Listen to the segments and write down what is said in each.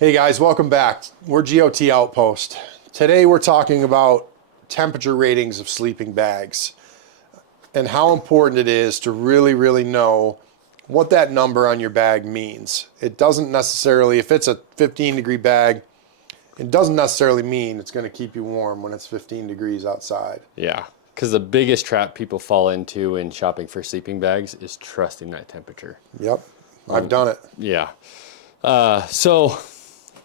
Hey guys, welcome back. We're GOT Outpost. Today we're talking about temperature ratings of sleeping bags and how important it is to really know what that number on your bag means. It doesn't necessarily, if it's a 15 degree bag, it doesn't necessarily mean it's going to keep you warm when it's 15 degrees outside. Yeah, because the biggest trap people fall into in shopping for sleeping bags is trusting that temperature. Yep, I've done it. Yeah. So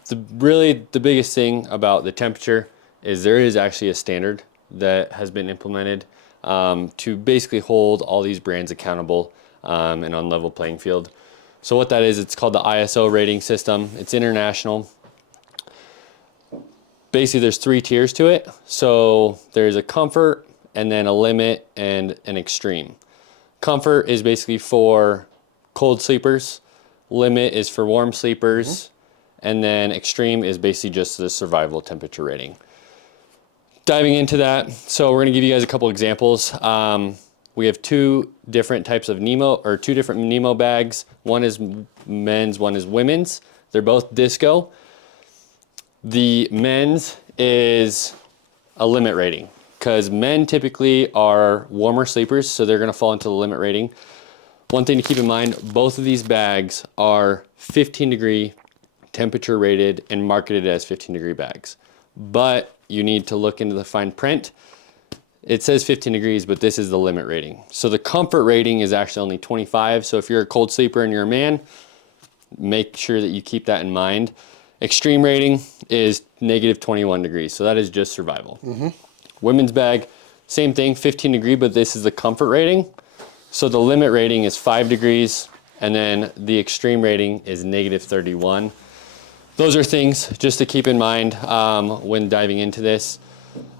the biggest thing about the temperature is there is actually a standard that has been implemented to basically hold all these brands accountable and on level playing field. So what that is, it's called the ISO rating system. It's international. Basically, there's 3 tiers to it. So there's a comfort, and then a limit, and an extreme. Comfort is basically for cold sleepers. Limit is for warm sleepers. And then extreme is basically just the survival temperature rating. Diving into that, so we're gonna give you guys a couple examples. We have 2 different types of Nemo, or 2 different Nemo bags. One is men's, one is women's. They're both disco. The men's is a limit rating because men typically are warmer sleepers, so they're gonna fall into the limit rating. One thing to keep in mind, both of these bags are 15 degree temperature rated and marketed as 15 degree bags. But you need to look into the fine print. It says 15 degrees, but this is the limit rating. So the comfort rating is actually only 25. So if you're a cold sleeper and you're a man, make sure that you keep that in mind. Extreme rating is negative 21 degrees. So that is just survival. Women's bag, same thing, 15 degree, but this is the comfort rating. So the limit rating is 5 degrees, and then the extreme rating is negative 31. Those are things just to keep in mind when diving into this.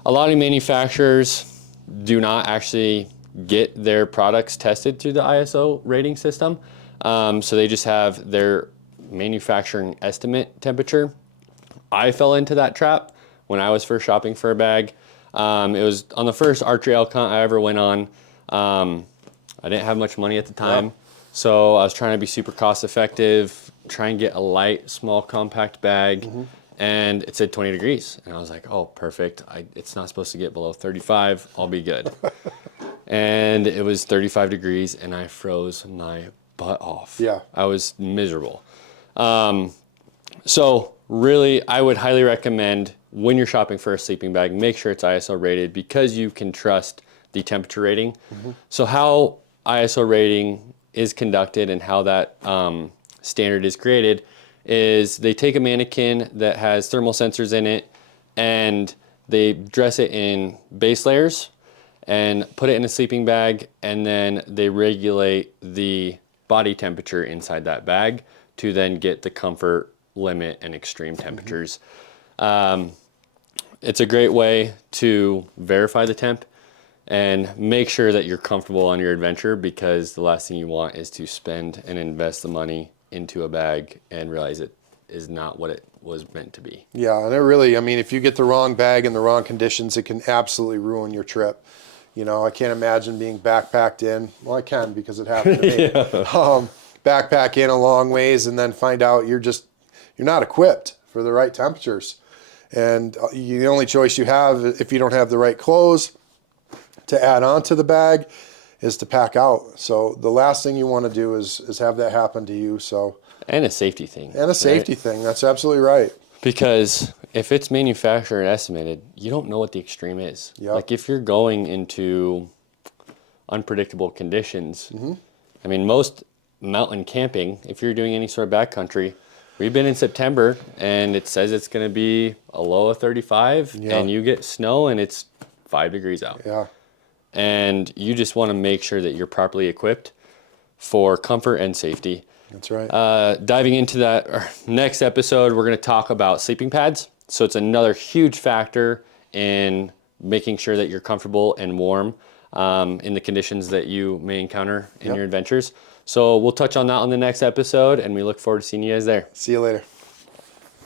A lot of manufacturers do not actually get their products tested through the ISO rating system. So they just have their manufacturing estimate temperature. I fell into that trap when I was first shopping for a bag. It was on the first archery elk hunt I ever went on. I didn't have much money at the time. So I was trying to be super cost effective, try and get a light, small, compact bag, and it said 20 degrees. And I was like, oh, perfect. It's not supposed to get below 35. I'll be good. And it was 35 degrees, and I froze my butt off. Yeah. I was miserable. So really, I would highly recommend when you're shopping for a sleeping bag, make sure it's ISO rated because you can trust the temperature rating. So how ISO rating is conducted and how that standard is created is they take a mannequin that has thermal sensors in it and they dress it in base layers and put it in a sleeping bag, and then they regulate the body temperature inside that bag to then get the comfort, limit, and extreme temperatures. It's a great way to verify the temp and make sure that you're comfortable on your adventure, because the last thing you want is to spend and invest the money into a bag and realize it is not what it was meant to be. Yeah, and it really, I mean, if you get the wrong bag in the wrong conditions, it can absolutely ruin your trip. You know, I can't imagine being backpacked in. Well, I can because it happened to me. Backpack in a long ways and then find out you're not equipped for the right temperatures. And the only choice you have, if you don't have the right clothes to add on to the bag, is to pack out. So the last thing you want to do is have that happen to you. So And a safety thing. And a safety thing. That's absolutely right. Because if it's manufactured and estimated, you don't know what the extreme is. Like if you're going into unpredictable conditions, I mean, most mountain camping, if you're doing any sort of backcountry, we've been in September and it says it's going to be a low of 35 and you get snow and it's 5 degrees out. And you just want to make sure that you're properly equipped for comfort and safety. That's right. Diving into that next episode, we're going to talk about sleeping pads. So it's another huge factor in making sure that you're comfortable and warm in the conditions that you may encounter in your adventures. So we'll touch on that on the next episode, and we look forward to seeing you guys there. See you later.